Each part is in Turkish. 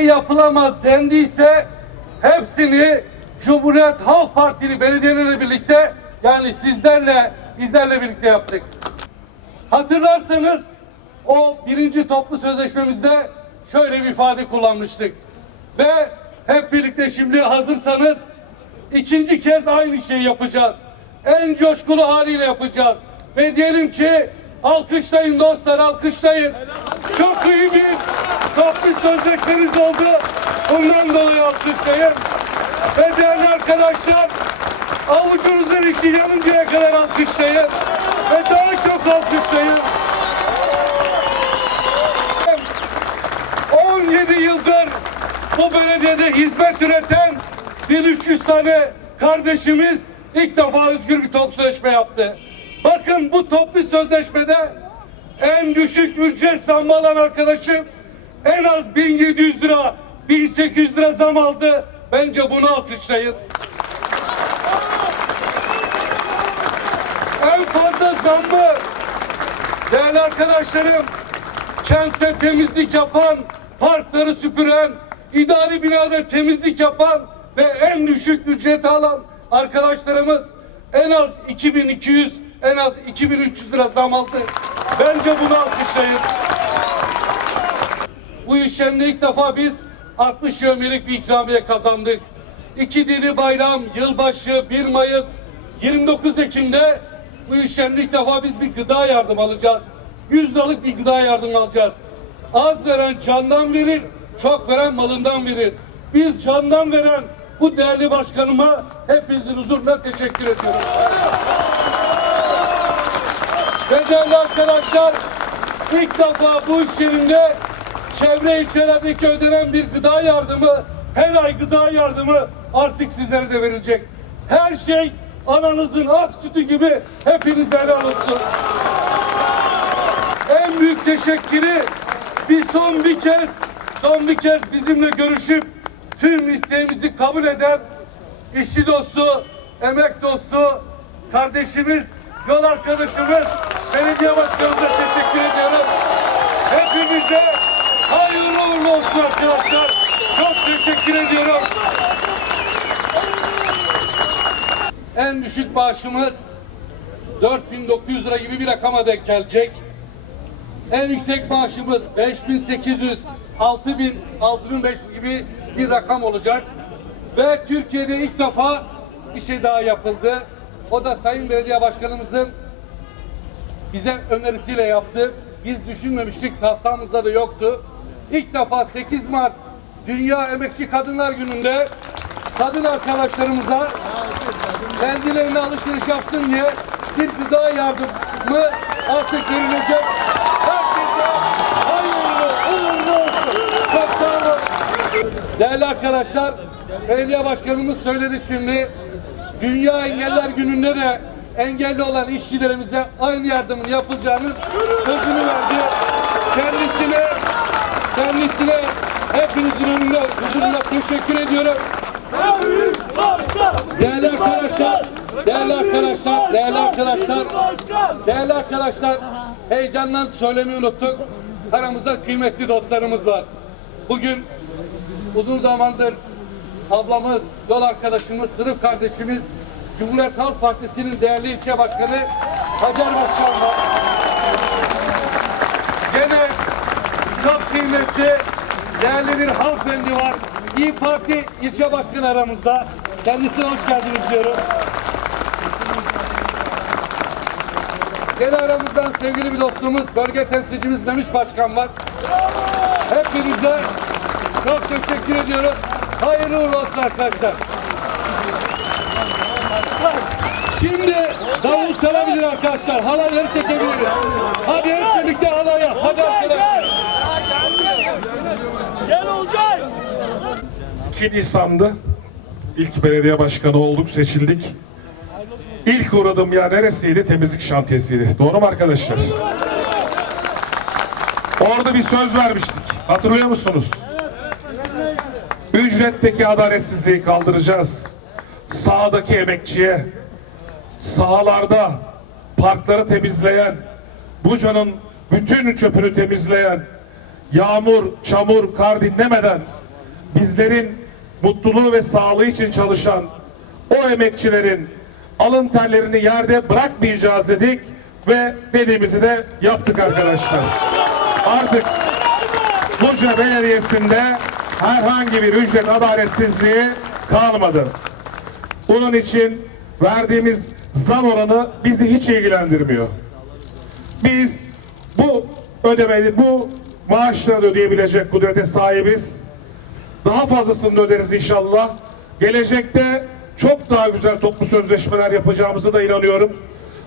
yapılamaz dendiyse hepsini Cumhuriyet Halk Partili belediyelerle birlikte yani sizlerle bizlerle birlikte yaptık. Hatırlarsanız o birinci toplu sözleşmemizde şöyle bir ifade kullanmıştık. Ve hep birlikte şimdi hazırsanız ikinci kez aynı şeyi yapacağız. En coşkulu haliyle yapacağız. Ve diyelim ki alkışlayın dostlar alkışlayın. Çok iyi bir toplu sözleşmeniz oldu. Bundan dolayı alkışlayın. Ve değerli arkadaşlar avucunuzun içi yanıncaya kadar alkışlayın. Ve daha çok alkışlayın. 17 yıldır bu belediyede hizmet üreten 1300 tane kardeşimiz ilk defa özgür bir toplu sözleşme yaptı. Bakın bu toplu sözleşmede en düşük ücret zammı alan arkadaşım en az 1700 lira, 1800 lira zam aldı. Bence bunu alkışlayın. En fazla zammı değerli arkadaşlarım kentte temizlik yapan, parkları süpüren, idari binada temizlik yapan ve en düşük ücret alan arkadaşlarımız en az 2200, en az 2300 lira zam aldı. Bence bunu alkışlayın. Bu iş yerine ilk defa biz 60 yömyelik bir ikramiye kazandık. İki dini bayram, yılbaşı, 1 Mayıs, 29 Ekim'de bu iş yerine ilk defa biz bir gıda yardım alacağız. 100 liralık bir gıda yardım alacağız. Az veren candan verir, çok veren malından verir. Biz candan veren bu değerli başkanıma hepinizin huzurunda teşekkür ediyorum. Ve değerli arkadaşlar ilk defa bu iş yerinde çevre ilçelerdeki ödenen bir gıda yardımı her ay gıda yardımı artık sizlere de verilecek. Her şey ananızın ak sütü gibi hepinize helal olsun. En büyük teşekkürü bir son bir kez son bir kez bizimle görüşüp tüm isteğimizi kabul eden işçi dostu, emek dostu, kardeşimiz, yol arkadaşımız, belediye başkanımıza teşekkür ediyorum. Hepinize hayırlı uğurlu olsun arkadaşlar. Çok teşekkür ediyorum. En düşük maaşımız 4900 lira gibi bir rakama denk gelecek. En yüksek maaşımız 5800, 6000, 6500 gibi bir rakam olacak. Ve Türkiye'de ilk defa bir şey daha yapıldı. O da Sayın Belediye Başkanımızın bize önerisiyle yaptı. Biz düşünmemiştik, taslağımızda da yoktu. İlk defa 8 Mart Dünya Emekçi Kadınlar Günü'nde kadın arkadaşlarımıza kendilerine alışveriş yapsın diye bir gıda yardımı artık verilecek. Herkese hayırlı uğurlu olsun. Çok sağ olun. Değerli arkadaşlar, belediye başkanımız söyledi şimdi. Dünya Engeller Günü'nde de engelli olan işçilerimize aynı yardımın yapılacağını sözünü verdi. Kendisine kendisine hepinizin önünde huzurunda teşekkür ediyorum. Değerli arkadaşlar, değerli arkadaşlar, değerli arkadaşlar, değerli arkadaşlar, heyecandan söylemeyi unuttuk. Aramızda kıymetli dostlarımız var. Bugün uzun zamandır ablamız, yol arkadaşımız, sınıf kardeşimiz, Cumhuriyet Halk Partisi'nin değerli ilçe başkanı Hacer Başkan var. Çok kıymetli, değerli bir hanımefendi var. İyi Parti ilçe başkanı aramızda. Kendisine hoş geldiniz diyoruz. Gene aramızdan sevgili bir dostumuz, bölge temsilcimiz Memiş Başkan var. Hepinize çok teşekkür ediyoruz. Hayırlı uğurlu olsun arkadaşlar. Şimdi davul çalabilir arkadaşlar. Halayları çekebiliriz. 2 Nisan'dı. İlk belediye başkanı olduk, seçildik. İlk uğradığım yer neresiydi? Temizlik şantiyesiydi. Doğru mu arkadaşlar? Orada bir söz vermiştik. Hatırlıyor musunuz? Ücretteki adaletsizliği kaldıracağız. Sahadaki emekçiye, sahalarda parkları temizleyen, Buca'nın bütün çöpünü temizleyen, yağmur, çamur, kar dinlemeden bizlerin mutluluğu ve sağlığı için çalışan o emekçilerin alın terlerini yerde bırakmayacağız dedik ve dediğimizi de yaptık arkadaşlar. Artık Buca Belediyesi'nde herhangi bir ücret adaletsizliği kalmadı. Bunun için verdiğimiz zam oranı bizi hiç ilgilendirmiyor. Biz bu ödemeyi, bu maaşları ödeyebilecek kudrete sahibiz. Daha fazlasını da öderiz inşallah. Gelecekte çok daha güzel toplu sözleşmeler yapacağımıza da inanıyorum.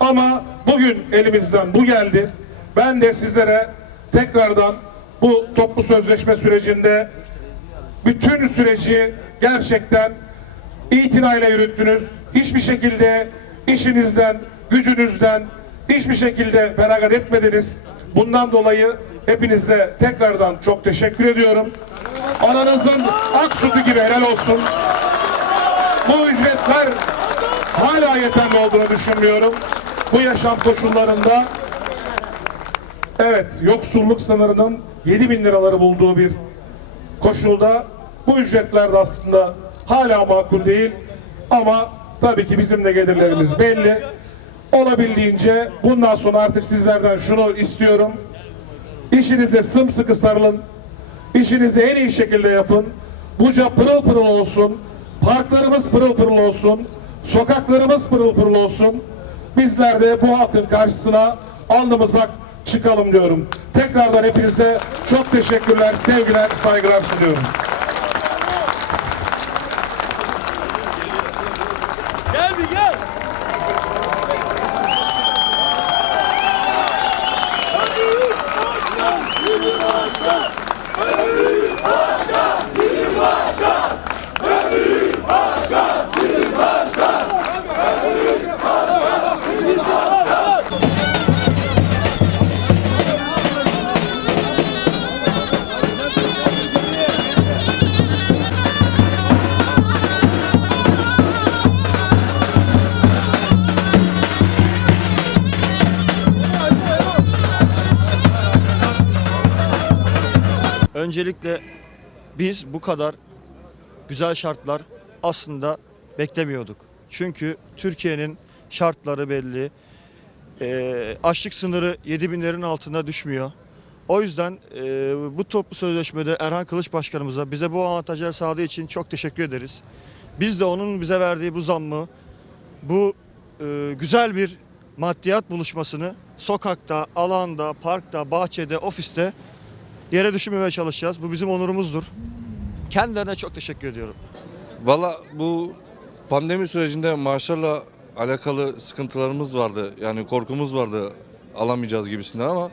Ama bugün elimizden bu geldi. Ben de sizlere tekrardan bu toplu sözleşme sürecinde bütün süreci gerçekten itinayla yürüttünüz. Hiçbir şekilde işinizden, gücünüzden hiçbir şekilde feragat etmediniz. Bundan dolayı hepinize tekrardan çok teşekkür ediyorum. Ananızın ak sütü gibi helal olsun. Bu ücretler hala yeterli olduğunu düşünmüyorum. Bu yaşam koşullarında evet yoksulluk sınırının 7 bin liraları bulduğu bir koşulda bu ücretler de aslında hala makul değil ama tabii ki bizim de gelirlerimiz belli. Olabildiğince bundan sonra artık sizlerden şunu istiyorum. İşinize sımsıkı sarılın. İşinizi en iyi şekilde yapın. Buca pırıl pırıl olsun. Parklarımız pırıl pırıl olsun. Sokaklarımız pırıl pırıl olsun. Bizler de bu halkın karşısına alnımıza çıkalım diyorum. Tekrardan hepinize çok teşekkürler, sevgiler, saygılar sunuyorum. Öncelikle biz bu kadar güzel şartlar aslında beklemiyorduk. Çünkü Türkiye'nin şartları belli. Ee, açlık sınırı 7 binlerin altına düşmüyor. O yüzden e, bu toplu sözleşmede Erhan Kılıç Başkanımıza bize bu avantajlar sağladığı için çok teşekkür ederiz. Biz de onun bize verdiği bu zammı, bu e, güzel bir maddiyat buluşmasını sokakta, alanda, parkta, bahçede, ofiste yere düşürmemeye çalışacağız. Bu bizim onurumuzdur. Kendilerine çok teşekkür ediyorum. Valla bu pandemi sürecinde maaşlarla alakalı sıkıntılarımız vardı. Yani korkumuz vardı alamayacağız gibisinden ama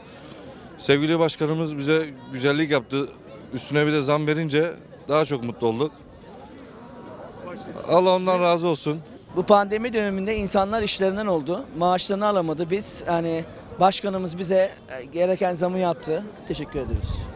sevgili başkanımız bize güzellik yaptı. Üstüne bir de zam verince daha çok mutlu olduk. Allah ondan razı olsun. Bu pandemi döneminde insanlar işlerinden oldu. Maaşlarını alamadı. Biz hani başkanımız bize gereken zamı yaptı. Teşekkür ediyoruz.